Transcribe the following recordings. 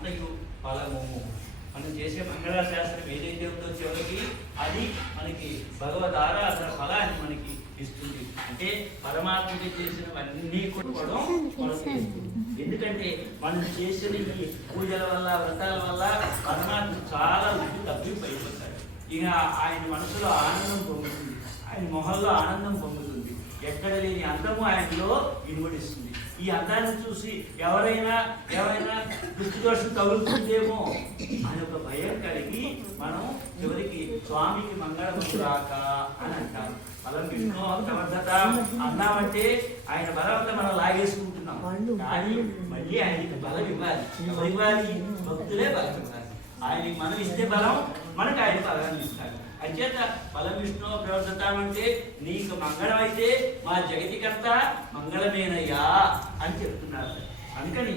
అంతయు ఫలము. మనం చేసే మంగళాశాస్త్రం ఏదైతే ఉందో చివరికి అది మనకి భగవద్ ఆరాధన ఫలాన్ని మనకి ఇస్తుంది. అంటే పరమాత్మకి చేసినవన్నీ కూడా మనకి ఇస్తుంది. ఎందుకంటే మనం చేసిన ఈ పూజల వల్ల వ్రతాల వల్ల పరమాత్మ చాలా వృద్ధి తప్పిపోయిపోతాడు. ఇక ఆయన మనసులో ఆనందం పొందుతుంది, ఆయన మొహంలో ఆనందం పొందుతుంది, ఎక్కడ లేని అందము ఆయనలో ఇనుమడిస్తుంది. ఈ అందాన్ని చూసి ఎవరైనా దృష్టిదోషం తగులుతుందేమో అని ఒక భయం కలిగి మనం చివరికి స్వామికి మంగళము రాక అని అంటాం. బలం విష్ణు సమర్థత అన్నామంటే ఆయన బలవంతా మనం లాగేసుకుంటున్నాం. కానీ మళ్ళీ ఆయనకి బలం ఇవ్వాలి. ఎవరు ఇవ్వాలి? భక్తులే బలం ఇవ్వాలి. ఆయనకి మనం ఇస్తే బలం, మనకు ఆయన బలాన్ని ఇస్తాడు. అంచేత బలం విష్ణు ప్రవర్తతామంటే నీకు మంగళం అయితే మా జగతికంతా మంగళమేనయ్యా అని చెప్తున్నారు. అందుకని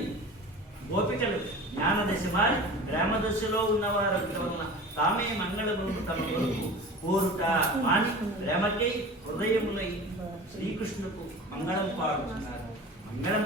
గోపికలు జ్ఞానదశ మారి ప్రేమదశలో ఉన్నవారు వలన తామే మంగళమును తమ కొరకు కోరుట మాని ప్రేమకై హృదయములై శ్రీకృష్ణుకు మంగళం పాడుతున్నారు. మంగళం